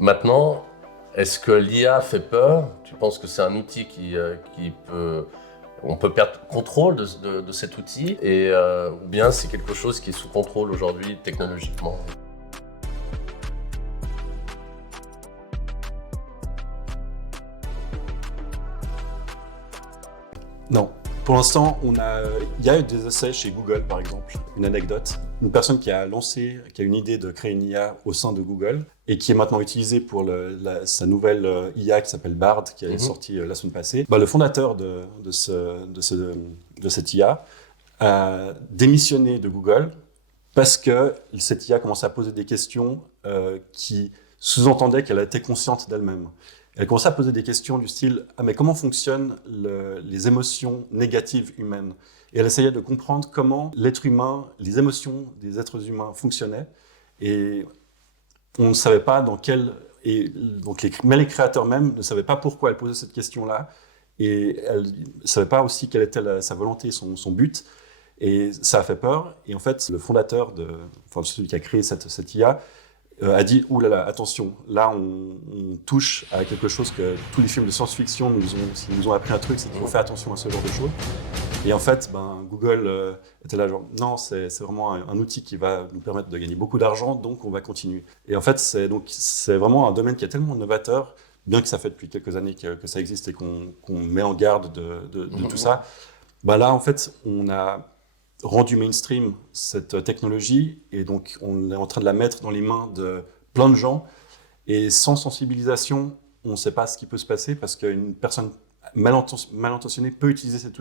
Maintenant, est-ce que l'IA fait peur? Tu penses que c'est un outil qui peut... On peut perdre contrôle de cet outil ou bien c'est quelque chose qui est sous contrôle aujourd'hui technologiquement? Non. Pour l'instant, il y a eu des essais chez Google, par exemple. Une anecdote. Une personne qui a une idée de créer une IA au sein de Google et qui est maintenant utilisée pour sa nouvelle IA qui s'appelle Bard, qui est sortie la semaine passée. Le fondateur de cette IA a démissionné de Google parce que cette IA commençait à poser des questions qui sous-entendaient qu'elle était consciente d'elle-même. Elle commençait à poser des questions du style « Ah, mais comment fonctionnent les émotions négatives humaines ?» Et elle essayait de comprendre comment l'être humain, les émotions des êtres humains fonctionnaient. Et on ne savait pas dans quel... Mais les créateurs même ne savaient pas pourquoi elle posait cette question-là. Et elle ne savait pas aussi quelle était sa volonté, son but. Et ça a fait peur. Et en fait, le fondateur, celui qui a créé cette IA, a dit « Ouh là là, attention, là on touche à quelque chose que tous les films de science-fiction nous ont appris un truc, c'est qu'il faut faire attention à ce genre de choses. » Et en fait, Google était là genre « Non, c'est vraiment un outil qui va nous permettre de gagner beaucoup d'argent, donc on va continuer. » Et en fait, c'est vraiment un domaine qui est tellement novateur, bien que ça fait depuis quelques années que ça existe et qu'on met en garde de tout ça. Là, en fait, on a rendu mainstream cette technologie et donc on est en train de la mettre dans les mains de plein de gens et sans sensibilisation, on ne sait pas ce qui peut se passer parce qu'une personne mal intentionnée peut utiliser cet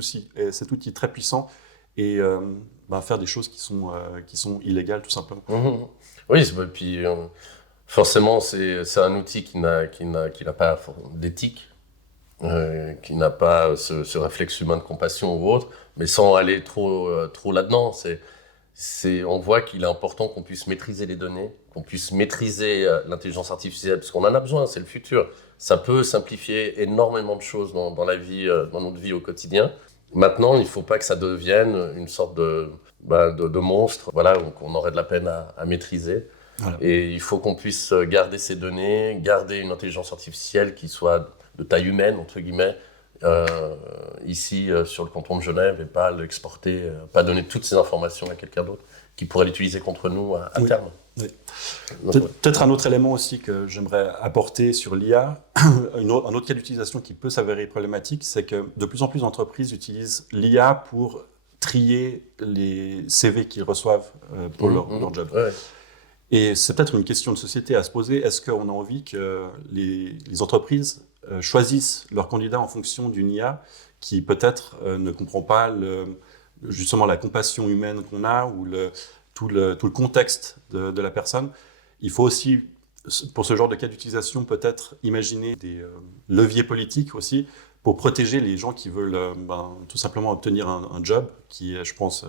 outil très puissant et faire des choses qui sont illégales tout simplement. Oui, et puis forcément c'est un outil qui n'a pas d'éthique. Qui n'a pas ce réflexe humain de compassion ou autre, mais sans aller trop là-dedans. On voit qu'il est important qu'on puisse maîtriser les données, qu'on puisse maîtriser l'intelligence artificielle, parce qu'on en a besoin, c'est le futur. Ça peut simplifier énormément de choses dans notre vie au quotidien. Maintenant, il ne faut pas que ça devienne une sorte de monstre, qu'on aurait de la peine à maîtriser. Voilà. Et il faut qu'on puisse garder ces données, garder une intelligence artificielle qui soit de taille humaine, entre guillemets, ici sur le canton de Genève et pas l'exporter, pas donner toutes ces informations à quelqu'un d'autre qui pourrait l'utiliser contre nous à terme. Oui. Peut-être un autre élément aussi que j'aimerais apporter sur l'IA, un autre cas d'utilisation qui peut s'avérer problématique, c'est que de plus en plus d'entreprises utilisent l'IA pour trier les CV qu'ils reçoivent pour leur job. Ouais. Et c'est peut-être une question de société à se poser. Est-ce qu'on a envie que les entreprises choisissent leurs candidats en fonction d'une IA qui peut-être ne comprend pas justement la compassion humaine qu'on a ou tout le contexte de la personne? Il faut aussi, pour ce genre de cas d'utilisation, peut-être imaginer des leviers politiques aussi pour protéger les gens qui veulent tout simplement obtenir un job qui, je pense,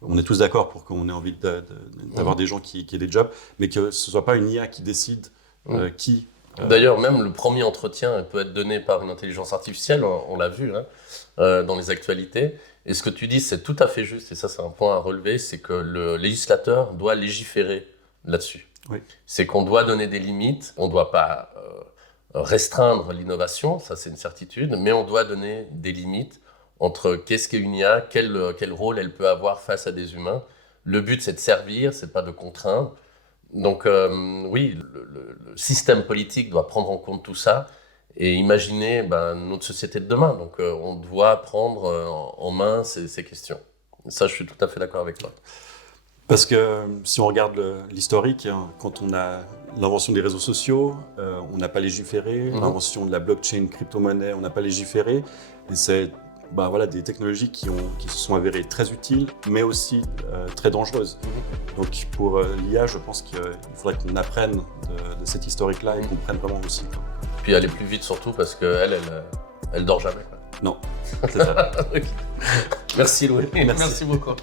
on est tous d'accord pour qu'on ait envie d'avoir des gens qui aient des jobs, mais que ce ne soit pas une IA qui décide qui... D'ailleurs, même le premier entretien peut être donné par une intelligence artificielle, on l'a vu dans les actualités. Et ce que tu dis, c'est tout à fait juste, et ça c'est un point à relever, c'est que le législateur doit légiférer là-dessus. Oui. C'est qu'on doit donner des limites, on ne doit pas restreindre l'innovation, ça c'est une certitude, mais on doit donner des limites entre qu'est-ce qu'est une IA, quel rôle elle peut avoir face à des humains. Le but c'est de servir, c'est pas de contraindre. Donc oui, le système politique doit prendre en compte tout ça et imaginer notre société de demain. Donc on doit prendre en main ces questions. Ça, je suis tout à fait d'accord avec toi. Parce que si on regarde l'historique, quand on a l'invention des réseaux sociaux, on n'a pas légiféré. L'invention de la blockchain, crypto-monnaie, on n'a pas légiféré. Et c'est des technologies qui se sont avérées très utiles, mais aussi très dangereuses. Donc pour l'IA, je pense qu'il faudrait qu'on apprenne de cet historique-là et qu'on prenne vraiment aussi. Puis aller plus vite surtout parce qu'elle dort jamais. Non, c'est ça. Merci Louis. Merci beaucoup.